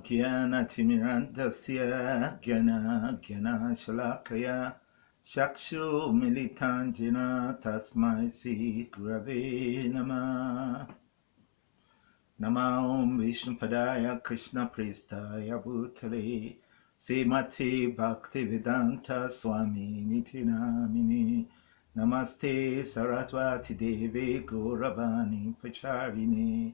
Ajnana-timirandasya Jnana-Shalakaya Shakshu Militanjina Tasmai Si Gurave Namah. Namo Vishnupadaya Krishna Prestaya Bhutale Srimati Bhaktivedanta Swami Niti Namine Namaste Saraswati Devi Gauravani Pacharine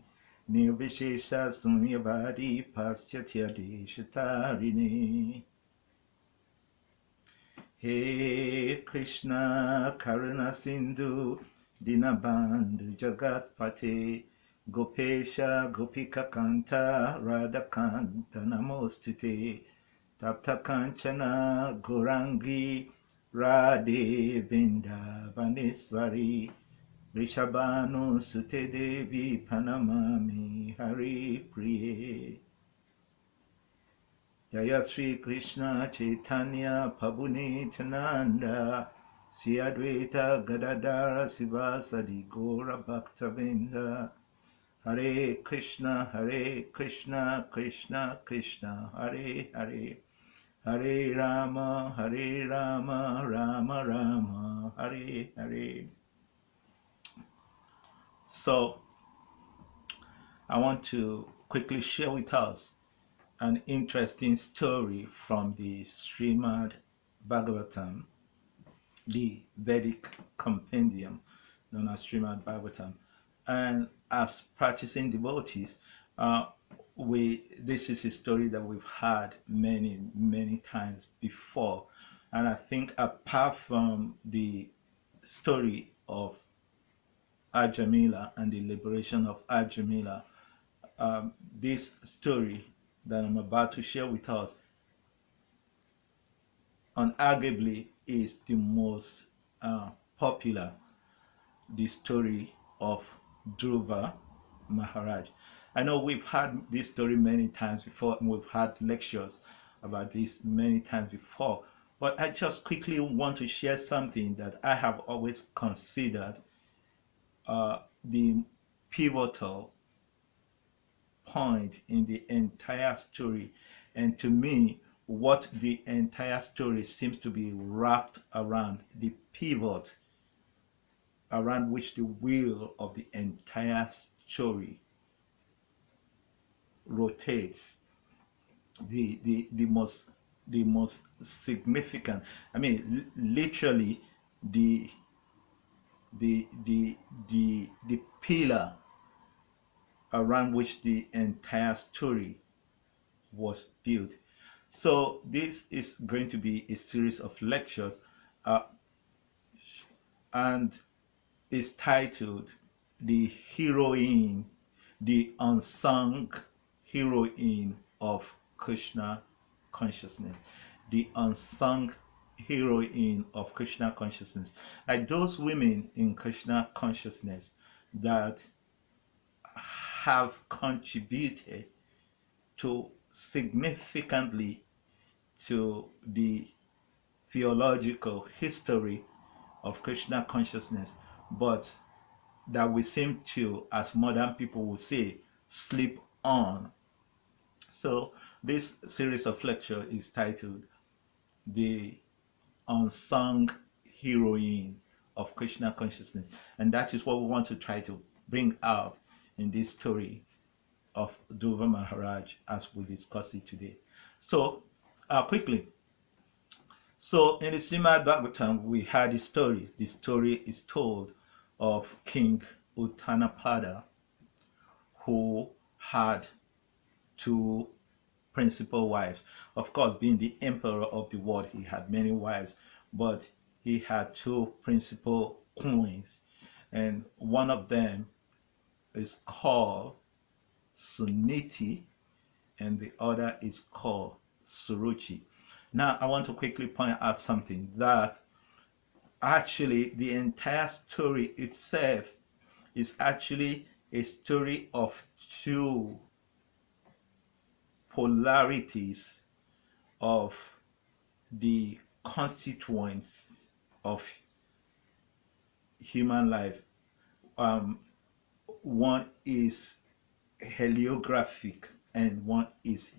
Nirvishesha Sunyavadi Paschatya Deshatarine. He Krishna Karuna Sindhu Dinabandhu Jagatpate Gopesha Gopika Kanta Radhakanta Namostute Tapta Kanchana Gorangi Radhe Vindavanesvari Rishabhanu Sute Devi Panamami Hari Priye. Jaya Sri Krishna Chaitanya Prabhu Nityananda Sri Advaita Gadadara Sivasadi Gaura Bhaktavinda. Hare Krishna Krishna Krishna Hare Hare Hare Rama Rama Rama Hare Hare. So I want to quickly share with us an interesting story from the Srimad Bhagavatam, the Vedic compendium known as Srimad Bhagavatam. And as practicing devotees, this is a story that we've had many times before. And I think apart from the story of Ajamila and the liberation of Ajamila, this story that I'm about to share with us unarguably is the most popular, the story of Dhruva Maharaja. I know we've had this story many times before, and we've had lectures about this many times before, but I just quickly want to share something that I have always considered the pivotal point in the entire story, and to me what the entire story seems to be wrapped around, the pivot around which the wheel of the entire story rotates, the most significant, I mean literally the pillar around which the entire story was built. So this is going to be a series of lectures, and is titled The Heroine, the Unsung Heroine of Krishna Consciousness. The Unsung Heroine of Krishna Consciousness. Like those women in Krishna Consciousness that have contributed to significantly to the theological history of Krishna Consciousness, but that we seem to, as modern people would say, sleep on. So this series of lecture is titled The Unsung Heroine of Krishna Consciousness, and that is what we want to try to bring out in this story of Dhruva Maharaj as we discuss it today. So quickly, so in the Srimad Bhagavatam we had a story. The story is told of King Uttanapada, who had two principal wives. Of course, being the emperor of the world, he had many wives, but he had two principal queens, and one of them is called Suniti and the other is called Suruchi. Now I want to quickly point out something, that actually the entire story itself is actually a story of two polarities of the constituents of human life. One is heliographic and one is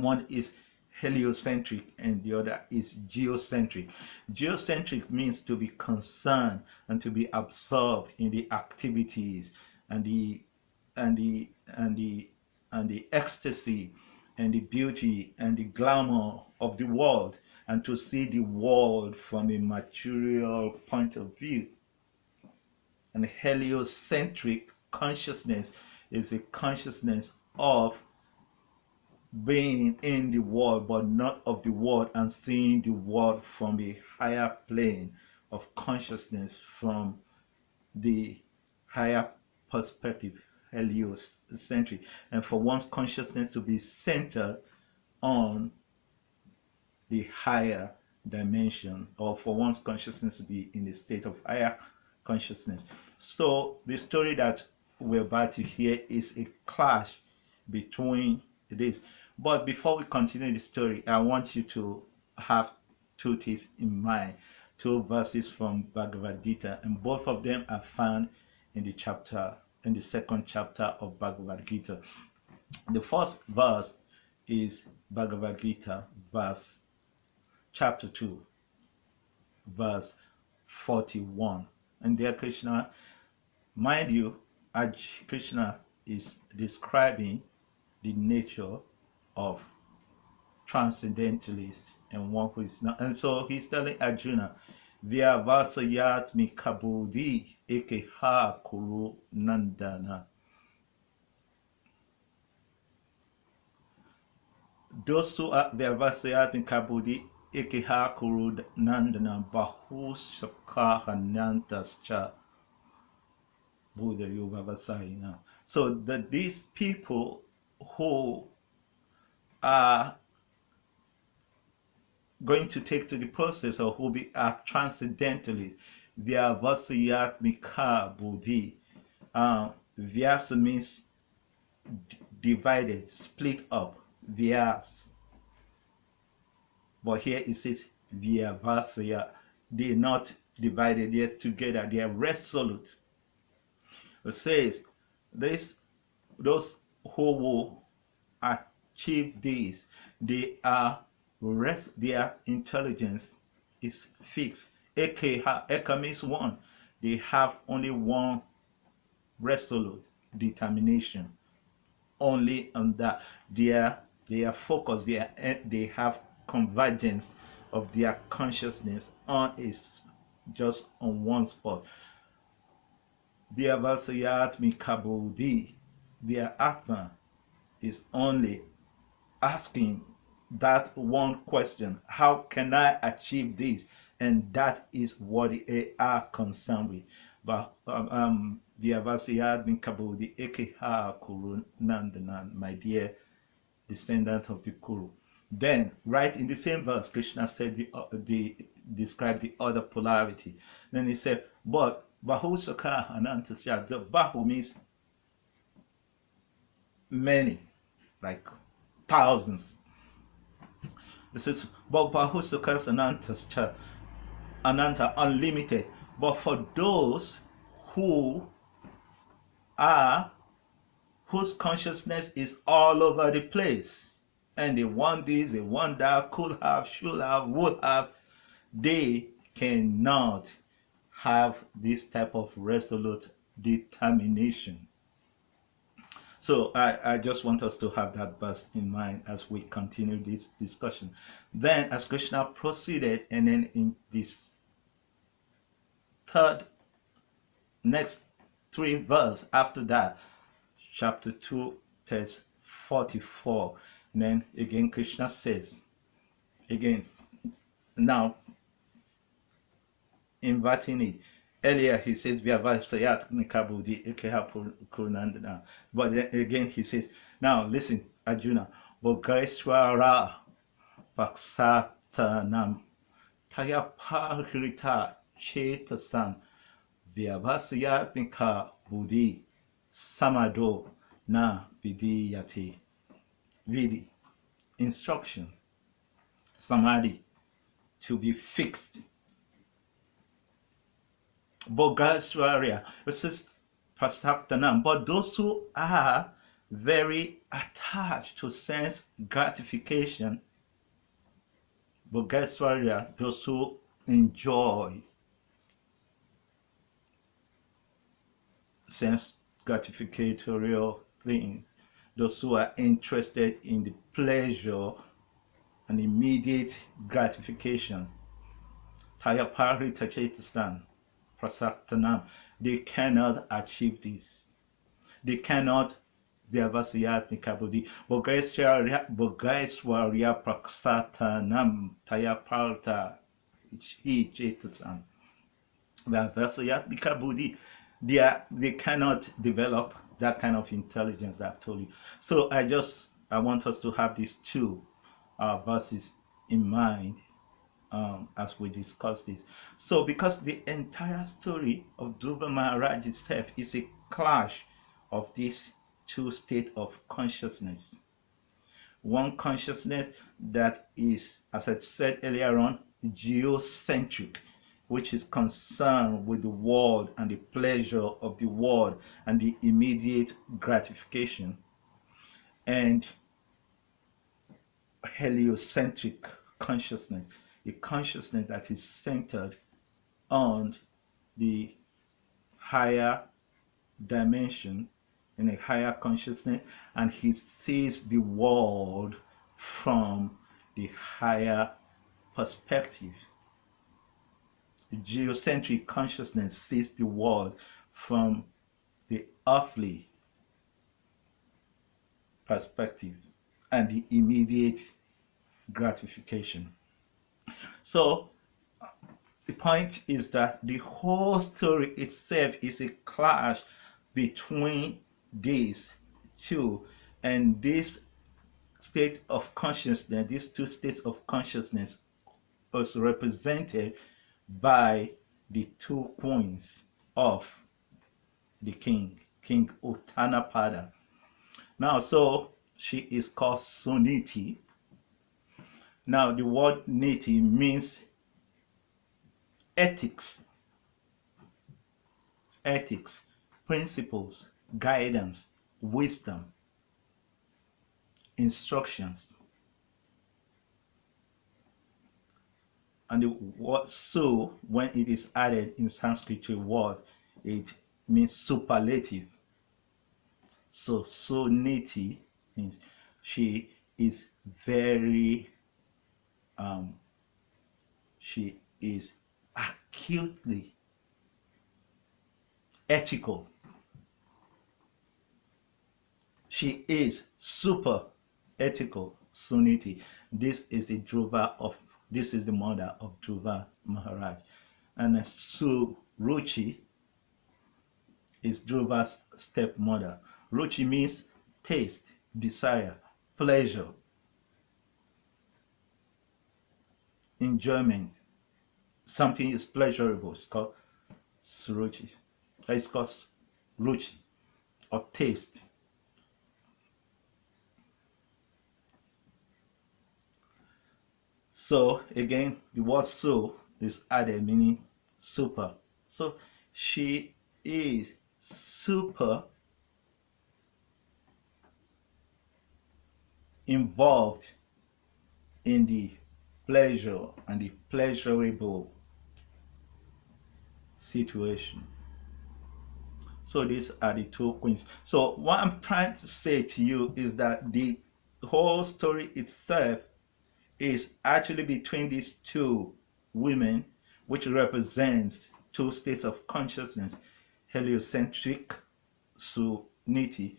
One is heliocentric and the other is geocentric. Geocentric means to be concerned and to be absorbed in the activities and the and the and the and the ecstasy and the beauty and the glamour of the world, and to see the world from a material point of view. And heliocentric consciousness is a consciousness of being in the world but not of the world, and seeing the world from a higher plane of consciousness, from the higher perspective, heliocentric. And for one's consciousness to be centered on the higher dimension, or for one's consciousness to be in a state of higher consciousness. So the story that we're about to hear is a clash between this. But before we continue the story, I want you to have two things in mind, two verses from Bhagavad Gita, and both of them are found in the second chapter of Bhagavad Gita. The first verse is Bhagavad Gita, chapter 2, verse 41. And there Krishna, mind you, Krishna is describing the nature of transcendentalists and one who is not. And so he's telling Arjuna, Vyavasayat mikabudi ekeha kuru nandana. Those who are Vyavasayat mikabudi ekeha kuru nandana bahu shakahanantascha Buddha Yuvavasayana. So that these people who are going to take to the process, or who are transcendentalists, Vyavasayatmika Buddhi. Vyasa means divided, split up, Vyas. But here it says Vyavasaya. They're not divided yet together, they are resolute. It says those who will achieve this, their intelligence is fixed. Eka means one. They have only one resolute determination. Only on that. Their focus, they have convergence of their consciousness on is just on one spot. Their Atma is only asking that one question: how can I achieve this? And that is what they are concerned with. But my dear descendant of the Kuru. Then, right in the same verse, Krishna said described the other polarity. Then he said, but Bahu Saka Anantasya. The Bahu means many, like thousands. It says, but Bahu Saka Anantasya, Ananta, unlimited. But for those whose consciousness is all over the place, and they want this, they want that, could have, should have, would have, they cannot have this type of resolute determination. So I just want us to have that verse in mind as we continue this discussion. Then as Krishna proceeded, and then in this next three verse after that, chapter 2, text 44, and then again Krishna says, again, now inverting it. Earlier he says, but then again he says, now listen, Arjuna, Bogaiswara Paksatanam Tayapahrita Chetasan Vyavasayatmika Buddhi Samado Na Vidiyati. Vidi, instruction, samadhi, to be fixed. Bogaswarya, it says Prasaptanam, but those who are very attached to sense gratification. But guess what? Those who enjoy sense gratificatory things, those who are interested in the pleasure and immediate gratification, they cannot achieve this. They cannot Vyavasayatmikabudi Bogaiswarya Praksatanam Tayapalta Chetasan. Vyavasayatmikabudi. They cannot develop that kind of intelligence that I've told you. So I want us to have these two verses in mind as we discuss this. So because the entire story of Dhruva Maharaj itself is a clash of these two states of consciousness. One consciousness that is, as I said earlier on, geocentric, which is concerned with the world and the pleasure of the world and the immediate gratification, and heliocentric consciousness, a consciousness that is centered on the higher dimension, in a higher consciousness, and he sees the world from the higher perspective. The geocentric consciousness sees the world from the earthly perspective and the immediate gratification. So the point is that the whole story itself is a clash between these two, and this state of consciousness, these two states of consciousness, was represented by the two queens of the king, King Uttanapada. Now, so she is called Suniti. Now, the word niti means ethics, principles, guidance, wisdom, instructions. And the word so, when it is added in Sanskrit to a word, it means superlative. So Suniti means she is very she is acutely ethical. She is super ethical, Suniti. This is the mother of Dhruva Maharaj. And Suruchi is Dhruva's stepmother. Ruchi means taste, desire, pleasure, enjoyment. Something is pleasurable. It's called Suruchi. It's called Ruchi, or taste. So again, the word so is added, meaning super. So she is super involved in the pleasure and the pleasurable situation. So these are the two queens. So what I'm trying to say to you is that the whole story itself is actually between these two women, which represents two states of consciousness: heliocentric, Suniti,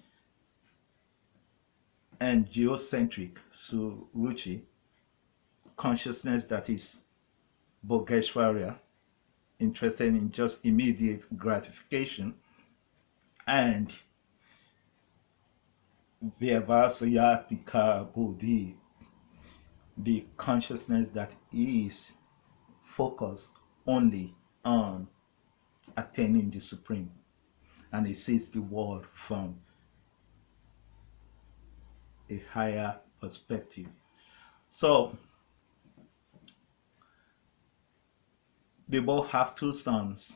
and geocentric, Suruchi, consciousness that is Bhogeshwarya, interested in just immediate gratification, and Vyavasayatmika Buddhi, the consciousness that is focused only on attaining the supreme, and it sees the world from a higher perspective. So they both have two sons.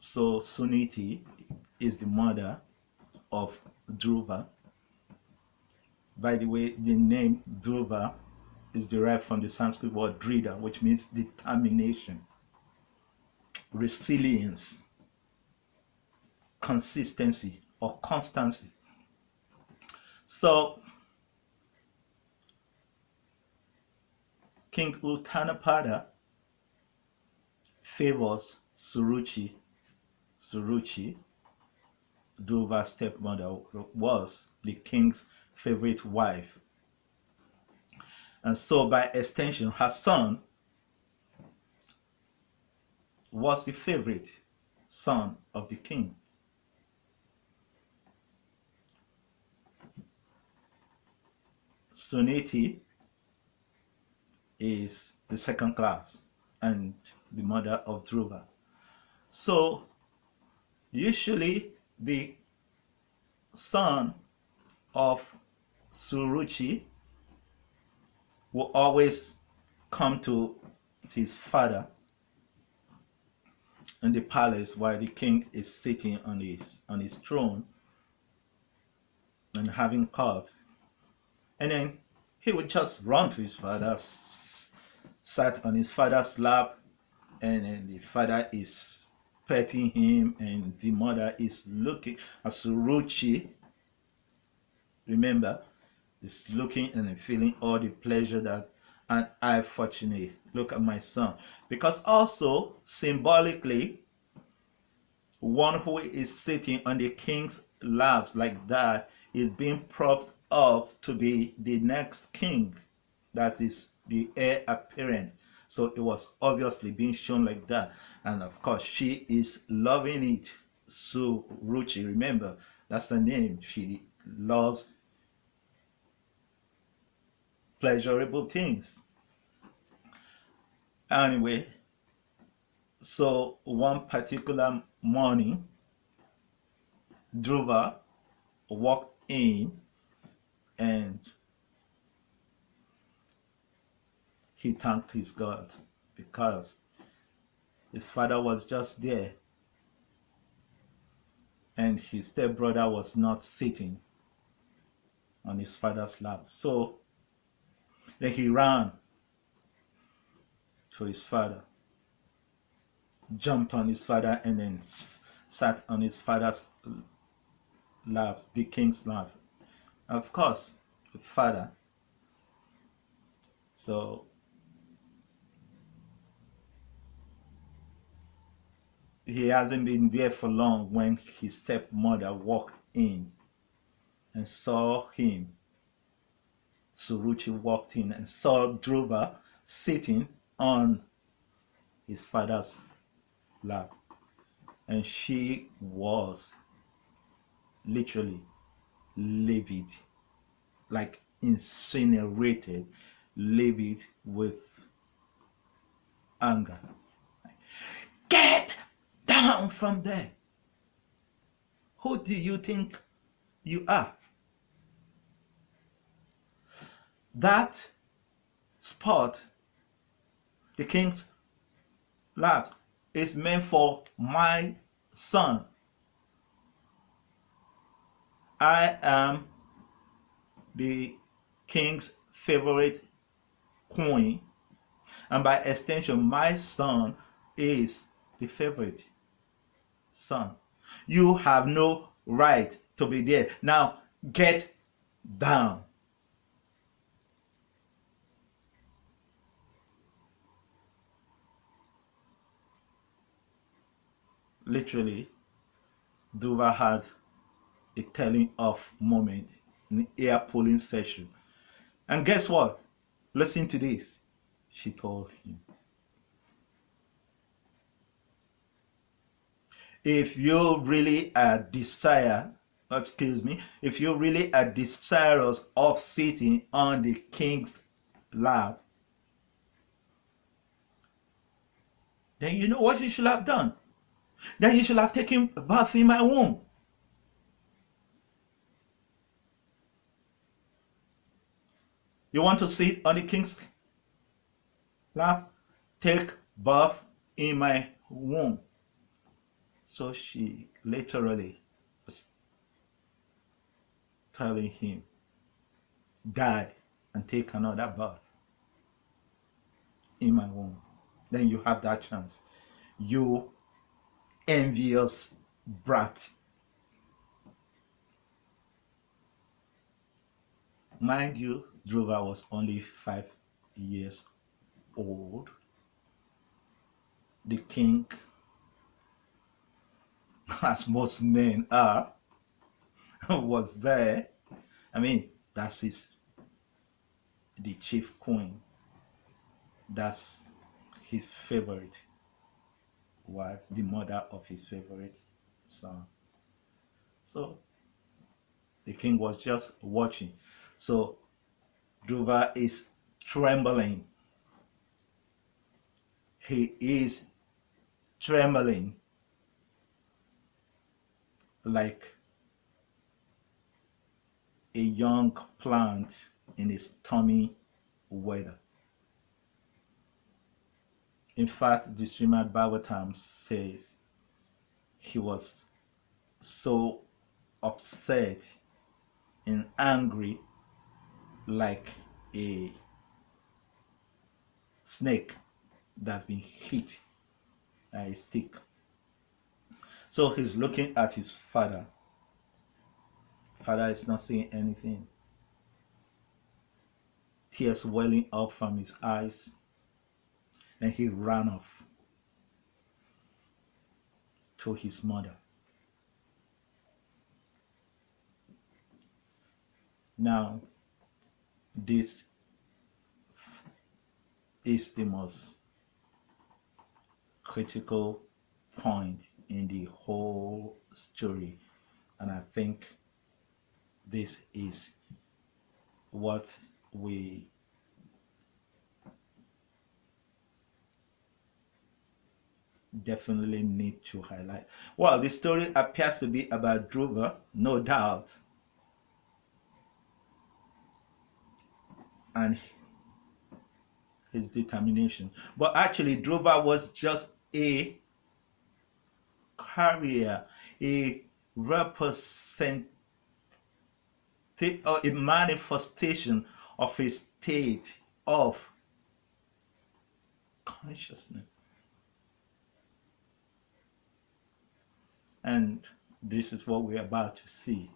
So Suniti is the mother of Dhruva, By the way, the name Dhruva is derived from the Sanskrit word drida, which means determination, resilience, consistency, or constancy. So King Uttanapada favors Suruchi. Dhruva's stepmother, was the king's favorite wife. And so by extension, her son was the favorite son of the king. Suniti is the second class and the mother of Dhruva. So usually the son of Suruchi will always come to his father in the palace while the king is sitting on his throne and having court, and then he would just run to his father, sat on his father's lap, and then the father is petting him and the mother is looking at Suruchi. Remember, is looking and feeling all the pleasure that, and I fortunate, look at my son. Because also symbolically, one who is sitting on the king's lap like that is being propped up to be the next king, that is the heir apparent. So it was obviously being shown like that, and of course she is loving it. Suruchi, remember, that's the name. She loves pleasurable things. Anyway, so one particular morning, Dhruva walked in and he thanked his God because his father was just there and his stepbrother was not sitting on his father's lap. So then he ran to his father, jumped on his father, and then sat on his father's lap, the king's lap. Of course, the father. So he hasn't been there for long when his stepmother walked in and saw him. Suruchi walked in and saw Dhruva sitting on his father's lap, and she was literally livid, like incinerated, livid with anger. Get down from there! Who do you think you are? That spot, the king's lap, is meant for my son. I am the king's favorite queen, and by extension, my son is the favorite son. You have no right to be there. Now get down. Literally, Dhruva had a telling off moment in the ear pulling session. And guess what? Listen to this. She told him, if you really are if you really are desirous of sitting on the king's lap, then you know what you should have done? Then you should have taken a bath in my womb. You want to sit on the king's lap? Take bath in my womb. So she literally was telling him die and take another birth in my womb. Then you have that chance. You envious brat. Mind you, Dhruva was only 5 years old. The king, as most men are, was there. I mean, that's the chief queen. That's his favorite wife, the mother of his favorite son. So the king was just watching. So Dhruva is trembling. He is trembling like a young plant in its stormy weather. In fact, the Srimad Bhagavatam says he was so upset and angry like a snake that's been hit by a stick. So he's looking at his father. Father is not saying anything. Tears welling up from his eyes, and he ran off to his mother. Now, this is the most critical point in the whole story, and I think this is what we definitely need to highlight. Well, the story appears to be about Dhruva, no doubt, and his determination. But actually, Dhruva was just a carrier, a representative, or a manifestation of a state of consciousness. And this is what we're about to see.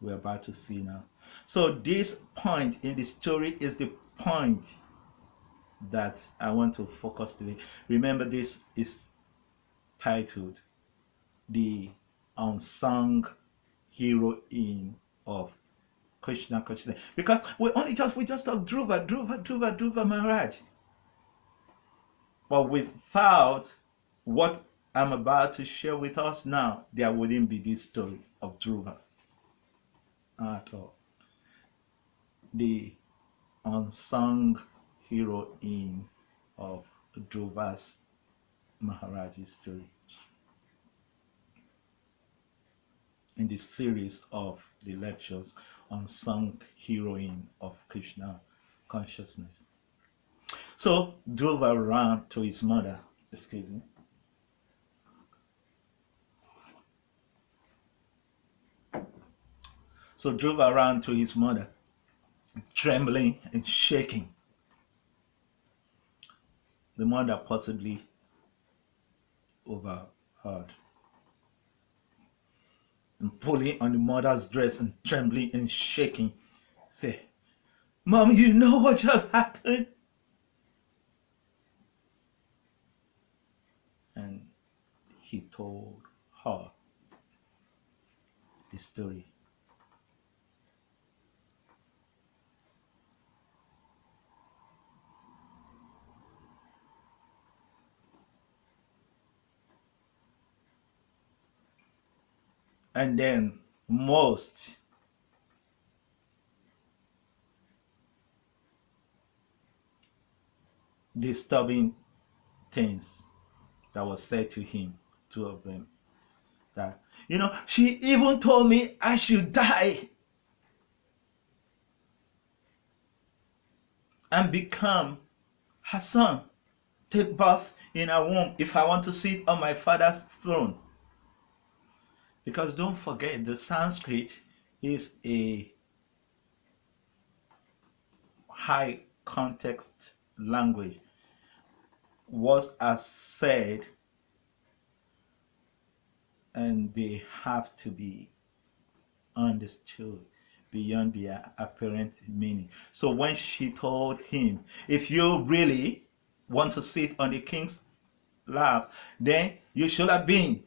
We're about to see now. So this point in the story is the point that I want to focus today. Remember, this is titled The Unsung Heroine of Krsna Consciousness, because we just talk Dhruva Maharaj, but without what I'm about to share with us now, there wouldn't be this story of Dhruva at all. The unsung heroine of Dhruva Maharaja's story in the series of the lectures Unsung Heroine of Krsna Consciousness. So Dhruva ran to his mother, excuse me. So Dhruva ran to his mother, trembling and shaking. The mother possibly overheard, and pulling on the mother's dress and trembling and shaking, say, "Mom, you know what just happened?" And he told her the story. And then most disturbing things that was said to him, two of them, that, she even told me I should die and become her son, take birth in her womb if I want to sit on my father's throne. Because don't forget, the Sanskrit is a high context language. Words are said and they have to be understood beyond their apparent meaning. So when she told him, if you really want to sit on the king's lap, then you should have been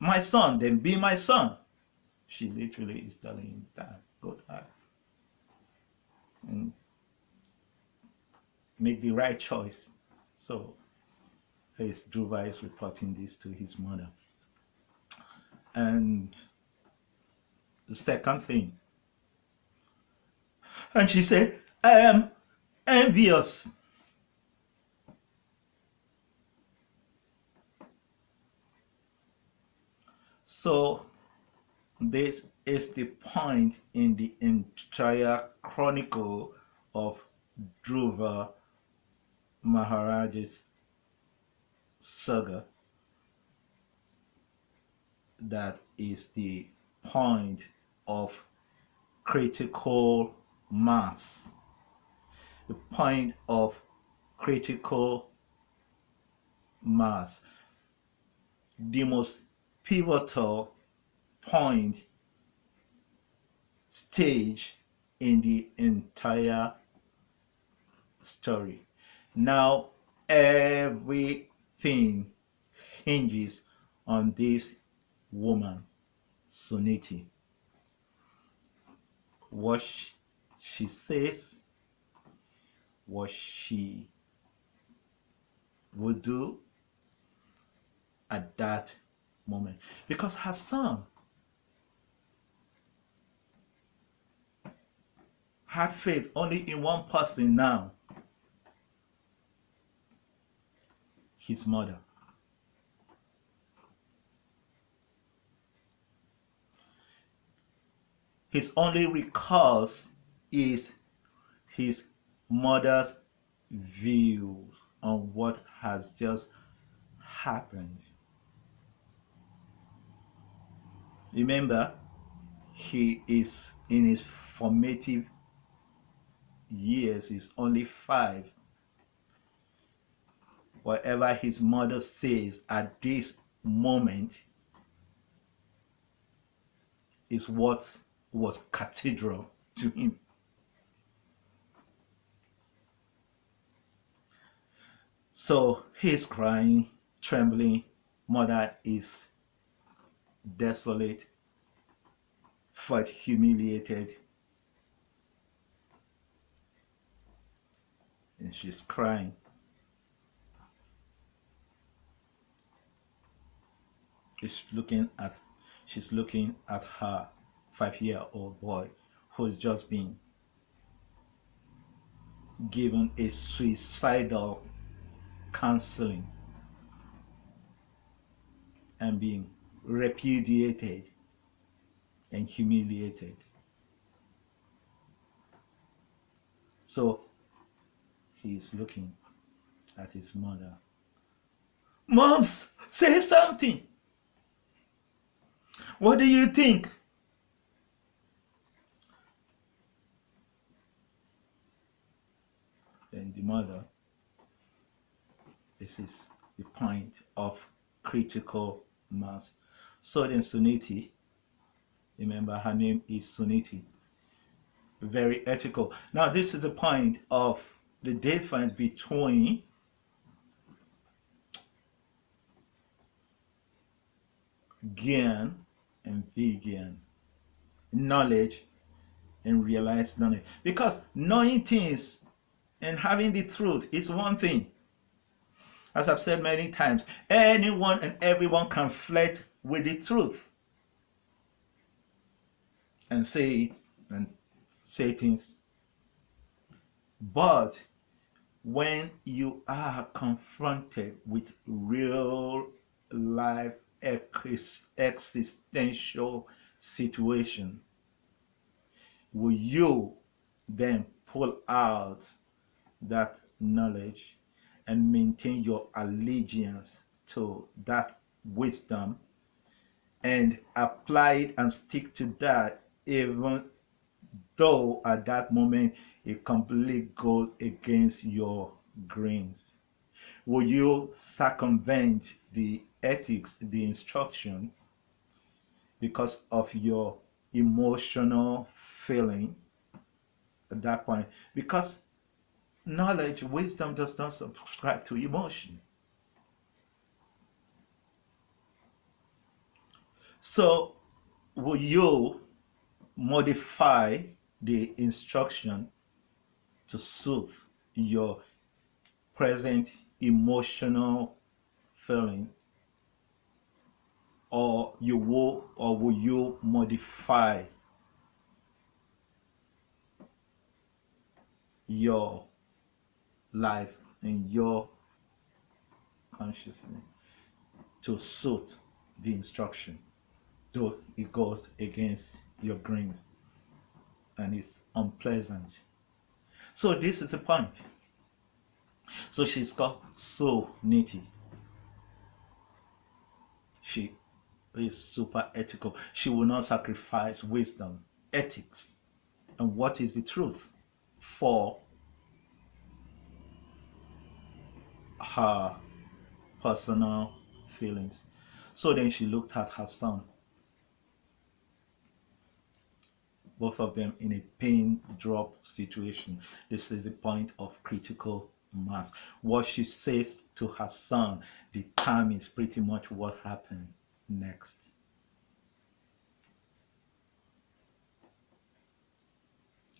my son, then be my son. She literally is telling him that, go ahead and make the right choice. So his Dhruva is reporting this to his mother. And the second thing, and she said, I am envious. So this is the point in the entire chronicle of Dhruva Maharaja's saga. That is the point of critical mass. The point of critical mass. The most pivotal point, stage in the entire story. Now everything hinges on this woman, Suniti. What she says, what she would do at that moment. Because her son had faith only in one person now, his mother. His only recourse is his mother's view on what has just happened. Remember, he is in his formative years, he's only 5. Whatever his mother says at this moment is what was cathedral to him. So he's crying, trembling. Mother is desolate, but humiliated. And she's crying. She's looking at her 5-year-old boy who's just been given a suicidal counseling and being repudiated and humiliated. So he's looking at his mother. Moms, say something. What do you think? And the mother, this is the point of critical mass. So then Suniti, remember her name is Suniti, very ethical. Now this is the point of the difference between Gyan and Vigyan, knowledge and realized knowledge. Because knowing things and having the truth is one thing. As I've said many times, anyone and everyone can flirt with the truth and say things. But when you are confronted with real life existential situation, will you then pull out that knowledge and maintain your allegiance to that wisdom and apply it and stick to that even though at that moment it completely goes against your grains? Will you circumvent the ethics, the instruction, because of your emotional feeling at that point? Because knowledge, wisdom does not subscribe to emotion. So, will you modify the instruction to suit your present emotional feeling, or will you modify your life and your consciousness to suit the instruction, though it goes against your grains and it's unpleasant? So this is the point. So she's got so nitty. She is super ethical. She will not sacrifice wisdom, ethics, and what is the truth for her personal feelings. So then she looked at her son, both of them in a pin drop situation. This is the point of critical mass. What she says to her son determines pretty much what happened next.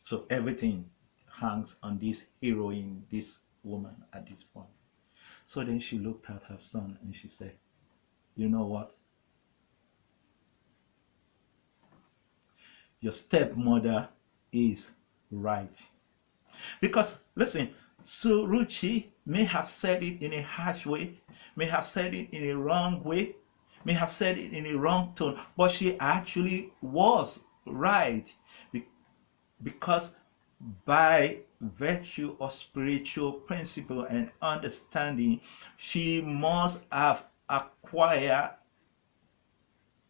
So everything hangs on this heroine, this woman at this point. So then she looked at her son and she said, you know what? Your stepmother is right. Because, listen, Suruchi may have said it in a harsh way, may have said it in a wrong way, may have said it in a wrong tone, but she actually was right. Because by virtue of spiritual principle and understanding, she must have acquired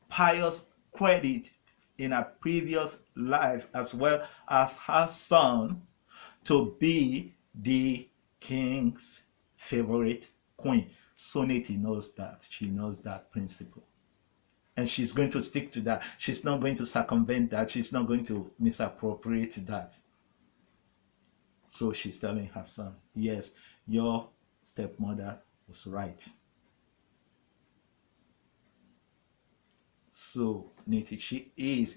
pious credit in her previous life, as well as her son, to be the king's favorite queen. Suniti knows that. She knows that principle. And she's going to stick to that. She's not going to circumvent that. She's not going to misappropriate that. So she's telling her son, yes, your stepmother was right. So, Niti, she is,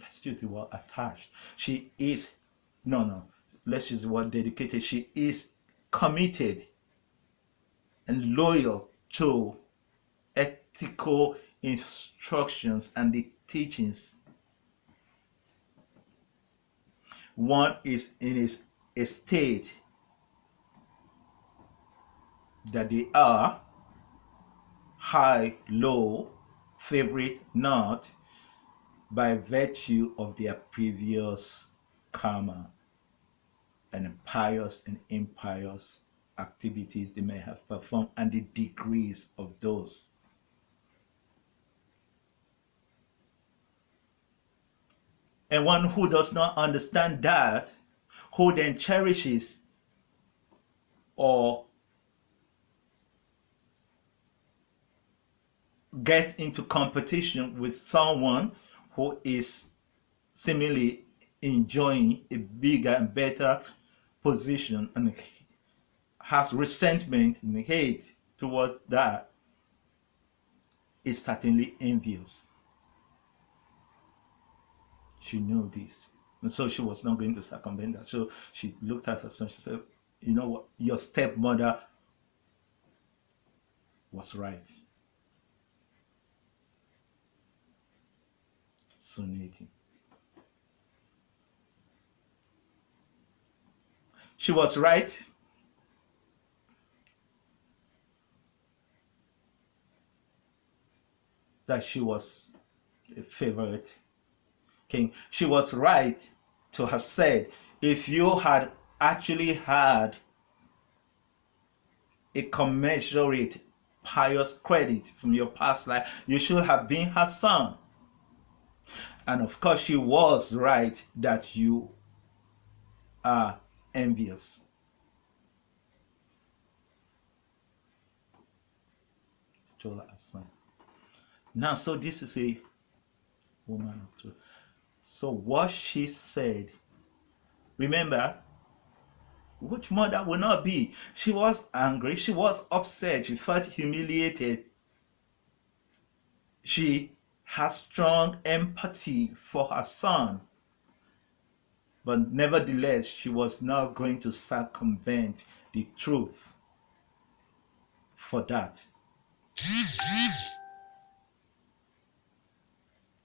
let's use the word attached. She is, let's use the word dedicated. She is committed and loyal to ethical instructions and the teachings. One is in a state that they are high, low, favorite, not, by virtue of their previous karma and pious and impious activities they may have performed, and the degrees of those. And one who does not understand that, who then cherishes or gets into competition with someone who is seemingly enjoying a bigger and better position and has resentment and hate towards that, is certainly envious. She knew this, and so she was not going to circumvent that. So she looked at her son. She said, you know what, your stepmother was right. Suniti. She was right. That she was a favorite king. She was right to have said, if you had actually had a commensurate pious credit from your past life, you should have been her son. And of course, she was right that you are envious. Told her son. Now, so this is a woman of truth. So what she said, remember, which mother will not be? She was angry, she was upset, she felt humiliated. She has strong empathy for her son. But nevertheless, she was not going to circumvent the truth for that.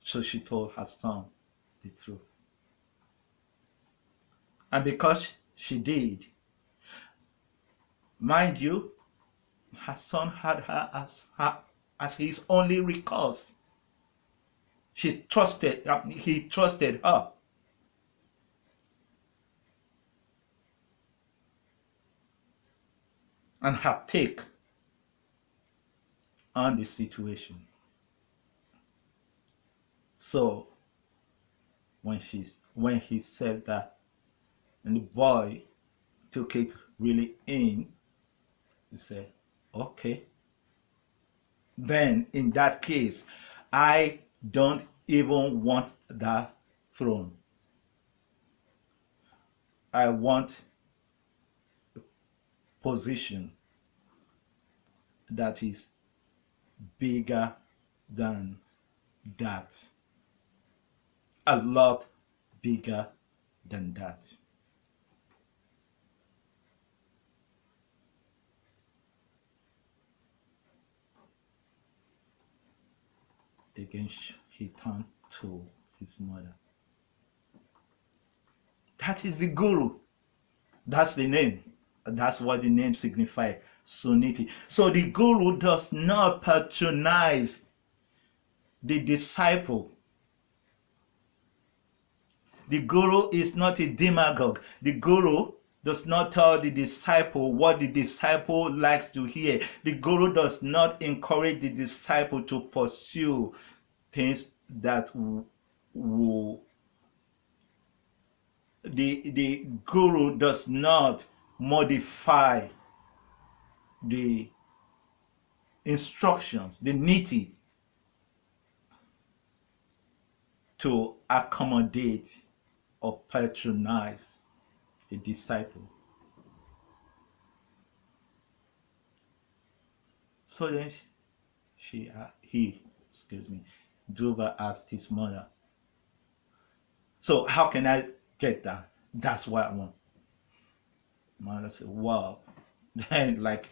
So she told her son the truth. And because she did, mind you, her son had her as his only recourse. He trusted her. And her take on the situation. So when he said that, and the boy took it really in, he said, okay, then in that case, I don't even want that throne. I want a position that is bigger than that. A lot bigger than that. Again, he turned to his mother. That is the guru. That's the name. That's what the name signifies. Suniti. So the guru does not patronize the disciple. The guru is not a demagogue. The guru does not tell the disciple what the disciple likes to hear. The guru does not encourage the disciple to pursue things that will. The guru does not modify the instructions, the niti, to accommodate or patronize a disciple. So then Dhruva asked his mother, so how can I get that? That's what I want. Mother said, well, then like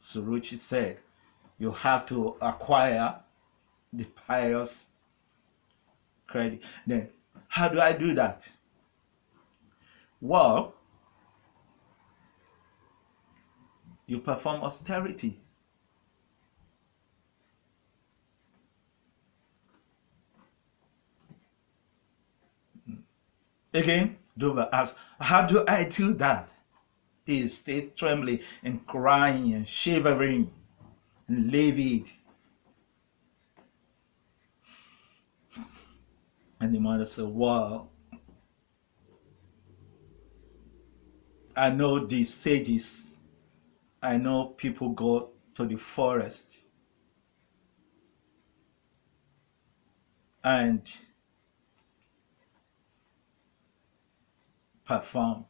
Suruchi said, you have to acquire the pious credit. Then how do I do that? Well, you perform austerities. Again, Dhruva asked, how do I do that? He stayed trembling and crying and shivering and livid. And the mother said, well, I know these sages. I know people go to the forest and perform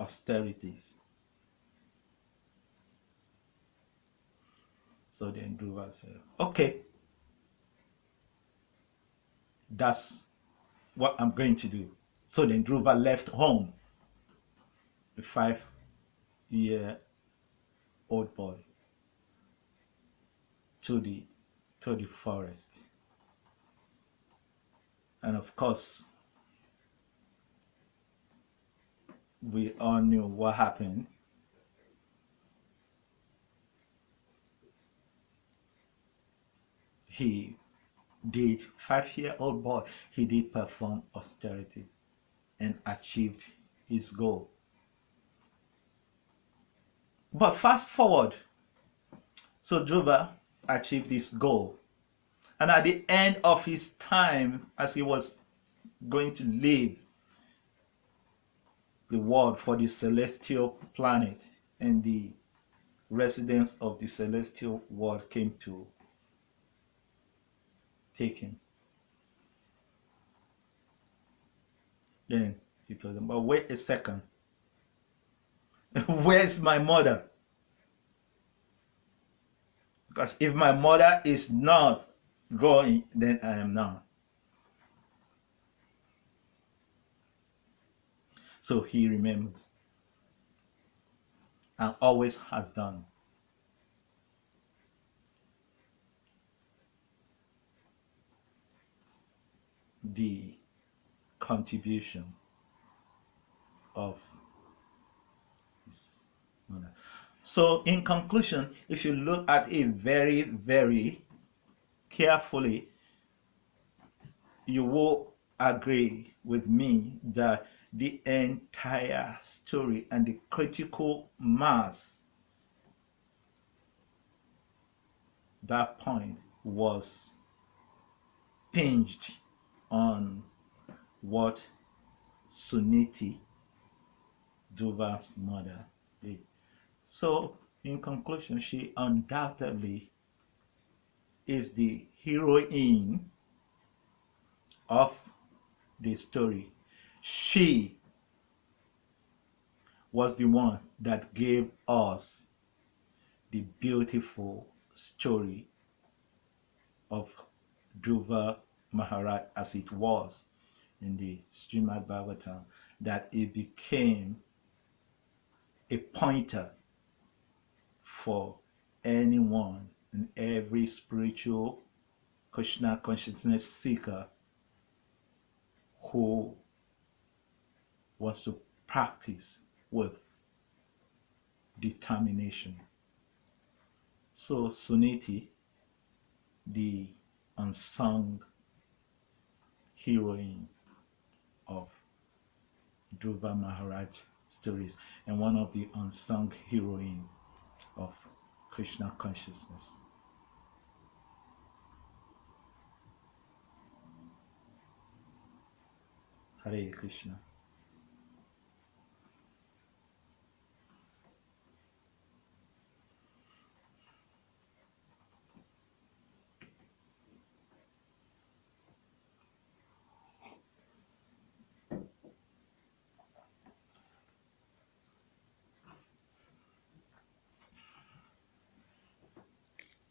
austerities. So then Dhruva said, okay, that's what I'm going to do. So then Dhruva left home, a 5-year-old boy, to the forest. And of course, we all knew what happened. He did, 5-year-old boy, he did perform austerity and achieved his goal. But fast forward, so Dhruva achieved his goal, And at the end of his time, as he was going to leave the world for the celestial planet, and the residents of the celestial world came to take him, then he told them, but wait a second. Where's my mother? Because if my mother is not going, then I am not. So he remembers, and always has done. The contribution of his mother. So in conclusion, if you look at it very, very carefully, you will agree with me that the entire story and the critical mass, that point was hinged on what Suniti, Dhruva's mother, did. So in conclusion, she undoubtedly is the heroine of the story. She was the one that gave us the beautiful story of Dhruva Maharaja, as it was in the Srimad Bhagavatam, that it became a pointer for anyone and every spiritual Krishna consciousness seeker who wants to practice with determination. So Suniti, the unsung heroine of Dhruva Maharaj stories, and one of the unsung heroine of Krishna consciousness. Hare Krishna.